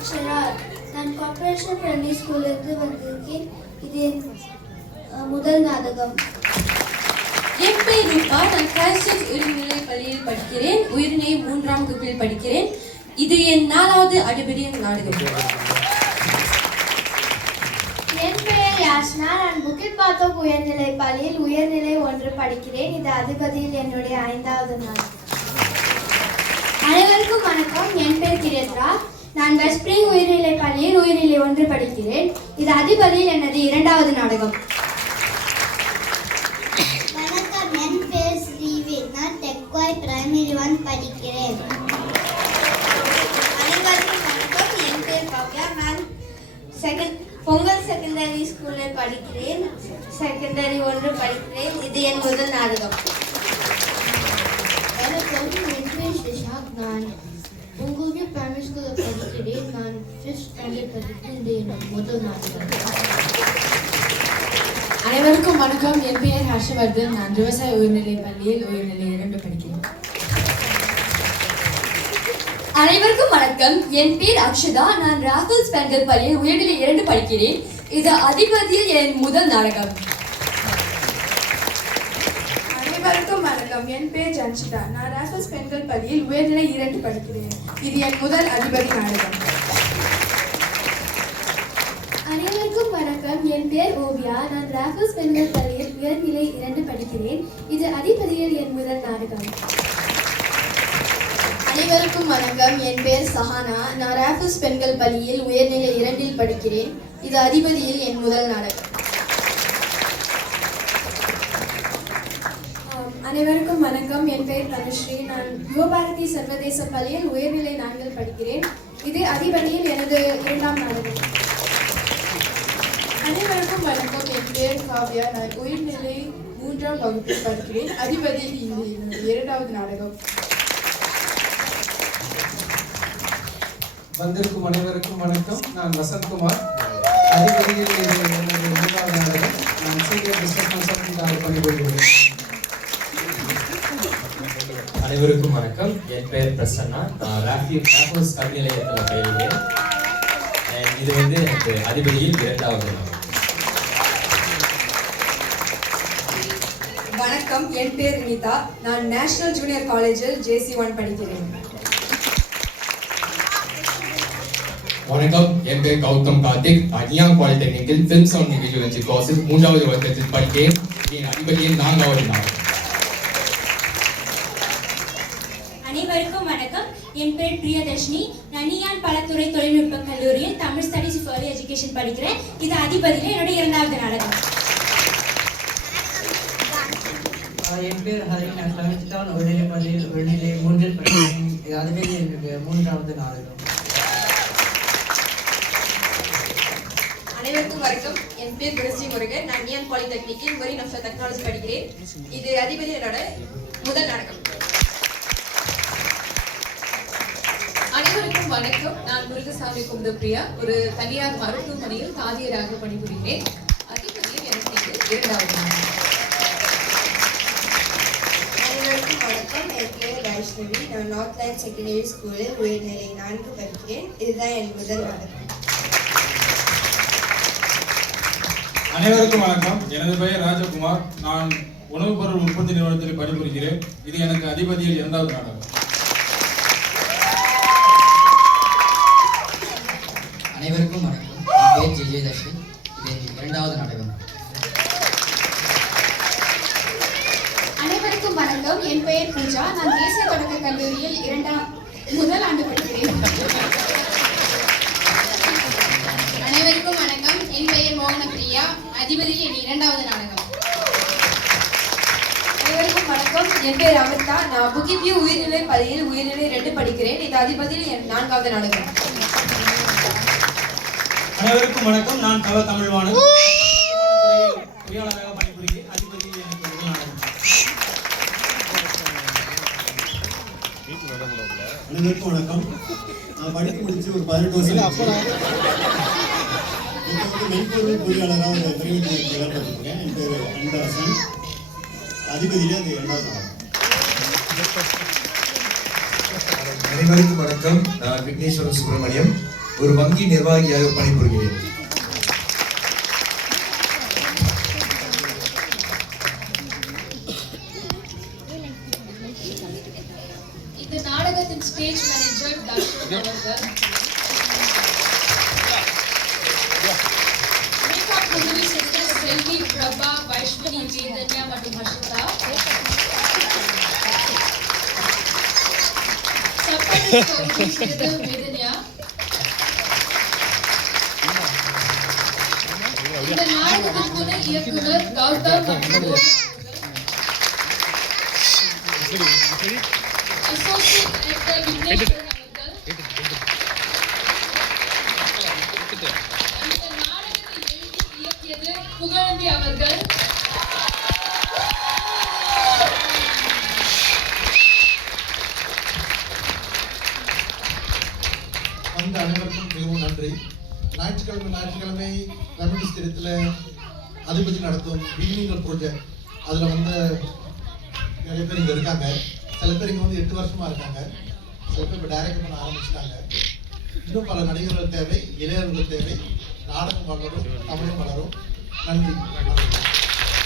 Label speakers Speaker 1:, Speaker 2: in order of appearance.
Speaker 1: அக்ஷரா நான் corporation primary ஸ்கூலிருந்து வந்திருக்கேன் இது முதல் நாடகம்.
Speaker 2: என் பெயர் ரூபா நான் கிரைஸ்டர்ஸ் உயர்நிலை பள்ளியில் படிக்கிறேன். உயிரினை மூன்றாம் வகுப்பில் படிக்கிறேன். இது என் நாலாவது அடிபடியின் நாடகம்.
Speaker 1: என் பெயர் யாஷ்னா நான் புக்கிட் பாத்தோக் உயர்நிலை பள்ளியில் உயர்நிலை ஒன்று படிக்கிறேன். இது அதிபதியில் என்னுடைய ஐந்தாவது நாள். அனைவருக்கும் வணக்கம். என் பெயர் கிரேத்ரா. நான் வெஸ்ட் ஸ்பிரிங் உயர்நிலை பள்ளியில் உயர்நிலை ஒன்று படிக்கிறேன். இது அதிபதியில் எனது இரண்டாவது நாடகம்.
Speaker 3: வணக்கம் என் பேர் ஸ்ரீவேத் நான் டெக்வாய் பிரைமரி ஒன் படிக்கிறேன்.
Speaker 4: அனைவருக்கும் வணக்கம் என் பேர் பவ்யா. நான் செகண்ட் பொங்கல் செகண்டரி ஸ்கூலில் படிக்கிறேன். செகண்டரி ஒன்று படிக்கிறேன். இது என் முதல் நாடகம்.
Speaker 3: வணக்கம் என் பேர் நான் உங்களுடைய பிரைமரி ஸ்கூலில் படிக்கிறேன் நான் ஃபிஃப்த் ஸ்டாண்டர்ட் இது என்னோட முதல் நாடகம்
Speaker 5: அனைவருக்கும் வணக்கம் என் பெயர் ஹர்ஷவர்தன் நான் விவசாய உயர்நிலை பள்ளியில் உயர்நிலை இரண்டு படிக்கிறேன்
Speaker 2: அனைவருக்கும் வணக்கம் என் பேர் அக்ஷதா நான் ராகுல் பெண்கள் பள்ளியில் உயர்நிலை இரண்டு படிக்கிறேன் இது அதிபதியில் என் முதல் நாடகம்
Speaker 6: அனைவருக்கும் வணக்கம் என் பேர் ஜன்ஷிதா. நான் ராஃபல்ஸ் பெண்கள் பள்ளியில் உயர்நிலை இரண்டு படிக்கிறேன். இது என் முதல் அதிபதி நாடகம்.
Speaker 1: அனைவருக்கும் வணக்கம். என் பேர் ஓவியா. நான் ராஃபல்ஸ் பெண்கள் பள்ளியில் உயர்நிலை இரண்டு படிக்கிறேன். இது அதிபதியில் என் முதல் நாடகம்.
Speaker 4: அனைவருக்கும் வணக்கம். என் பேர் சஹானா. நான் ராஃபல்ஸ் பெண்கள் பள்ளியில் உயர்நிலை இரண்டில் படிக்கிறேன். இது அதிபதியில் என் முதல் நாடகம்.
Speaker 6: அனைவருக்கும் வணக்கம். என் பெயர் தனுஸ்ரீ. நான் யுவபாரதி சர்வதேச பள்ளியில் உயர்நிலை நான்கில் படிக்கிறேன். இது அதிபதியில் எனது இரண்டாம் நாடகம் அனைவருக்கும் வணக்கம். என் பேர் காவ்யா. நான் உயர்நிலை மூன்றாம் வகுப்பில் படிக்கிறேன். அதிபதியில் இது எனது இரண்டாவது நாடகம்.
Speaker 7: வந்திருக்கும் அனைவருக்கும் வணக்கம். நான் வசந்த்குமார். அதிபதியில் நாடகம். நான் சீனியர் பிஸ்னஸ் கன்சல்டன்டாக பணிபுரிகிறேன்.
Speaker 8: அனைவருக்கும் வணக்கம். என் பெயர் பிரசன்னா. நான் ராஃபி ராஃபோஸ் கல்வி நிலையத்தில் பயிலுகிறேன். And இது வந்து எனக்கு அதிபதியில் இரண்டாவது நாள்.
Speaker 9: வணக்கம். என் பேர் வினிதா. நான் நேஷனல் ஜூனியர் காலேஜில் ஜேசி ஒன் படிக்கிறேன்.
Speaker 10: வணக்கம். என் பேர் கௌதம் கார்த்திக். அனியாங் பாலிடெக்னிக்கில் ஃபிலிம் சவுண்ட் விஜுவலஜி கோர்ஸில் மூன்றாவது வருடத்தில் படிக்கிறேன் என் அதிபதியின் நான்காவது நாள்
Speaker 2: அனைவருக்கும் வணக்கம் என் பேர் பிரியதர்ஷினி. நனியான் பலத்துறை தொழில்நுட்ப கல்லூரியில் தமிழ் ஸ்டடிஸ் ஃபார் எஜுகேஷன் படிக்கிறேன். இது அதிபதியில் என்னுடைய இரண்டாவது நாடகம்.
Speaker 11: என் பேர் ஹரி. நான் உயர்நிலை பள்ளியில் உயர்நிலை மூன்றில் படிக்கிறேன். அதுவே என்னுடைய மூன்றாவது நாடகம்.
Speaker 4: அனைவருக்கும் வணக்கம். என் பேர் குருஸ்ரீ முருகன். நான் நியான் பாலிடெக்னிக்கில் மரீன் ஆஃப் டெக்னாலஜி படிக்கிறேன். இது அதிபதி என்னோட முதல் நாடகம்.
Speaker 5: அனைவருக்கும் வணக்கம். நான் முருகசாமி குமுதப்பிரியா ஒரு தனியார் மருத்துவமனையில் தாதியராக பணிபுரிகிறேன் அதிபதியில் எனக்கு இது இரண்டாவது
Speaker 4: அனைவருக்கும் வணக்கம். என் பேர் வைஷ்ணவி. நான் நார்த் லைன் செகண்டரி ஸ்கூலில் உயர்நிலை நான்கு படிக்கிறேன். இதுதான் என் முதல்
Speaker 12: அனைவருக்கும் வணக்கம். எனது பெயர் ராஜகுமார். நான் உணவுப் பொருள் உற்பத்தி நிறுவனத்தில் பணிபுரிகிறேன். இது எனக்கு அதிபதியில் இரண்டாவது நாடகம்
Speaker 6: பெயர் பூஜா. நான் தேசிய தொடக்க கல்லூரியில் இரண்டாம் முதல் ஆண்டு படிக்கிறேன்.
Speaker 5: அனைவருக்கும் வணக்கம். என் பெயர் மோகனப்பிரியா. அதிபதியில் என் இரண்டாவது நாடகம்.
Speaker 9: அனைவருக்கும் வணக்கம். என் பேர் அமிர்தா. நான் புக்கிட் வியூ உயர்நிலை பள்ளியில் உயர்நிலை ரெண்டு படிக்கிறேன். இது அதிபதியில் என் நான்காவது நாடகம்.
Speaker 12: அனைவருக்கும் வணக்கம். நான் கல தமிழ்வாணன் பொறியாளராக பணிபுரிகிறேன் அதிபதியில் எனக்கு முதல் நாடகம்
Speaker 13: அனைவருக்கும் வணக்கம் நான் படித்து முடிச்சு ஒரு பதினெட்டு வருஷம் ஆச்சு. இப்போ வந்து மென்பொருள் பொறியாளராக ஒரு பிரைவேட் நிறுவனத்தில் வேலை பார்த்துருக்கேன் என் பேர் அன்பரசன். அதிபதியிலே அது இரண்டாவது நாள்
Speaker 14: அனைவருக்கும் வணக்கம். நான் விக்னேஸ்வரன் சுப்பிரமணியம். ஒரு வங்கி நிர்வாகியாக பணிபுரிகிறேன்.
Speaker 5: இந்த நாடகத்தின் ஸ்டேஜ் மேனேஜர் தர்ஷன் அவர்கள் மேக்கப் குழுவி சிஸ்டர் செல்வி பிரபா வைஷ்ணவி வேதன்யா மற்றும் ஹர்ஷிதா சப்பாத்தி வேதன்யா இந்த நாடகத்தின் துணை இயக்குனர் கௌதம் மற்றும் புகழந்தி அவர்கள்
Speaker 15: வந்த அனைவருக்கும் மிகவும் நன்றி. ஞாயிற்றுக்கிழமை ஞாயிற்றுக்கிழமை ரெமடிஸ் திரத்தில் அதிபதி நடத்தும் விண்மீன்கள் ப்ராஜெக்ட் அதில் வந்து நிறைய பேர் இங்கே இருக்காங்க. சில பேர் இங்கே வந்து எட்டு வருஷமா இருக்காங்க. சில பேர் இப்போ டைரக்ட் பண்ண ஆரம்பிச்சிட்டாங்க. இன்னும் பல நடிகர்கள் தேவை இளையர்கள் தேவை. நாடகம் வளரும் தமிழும் வளரும். நன்றி.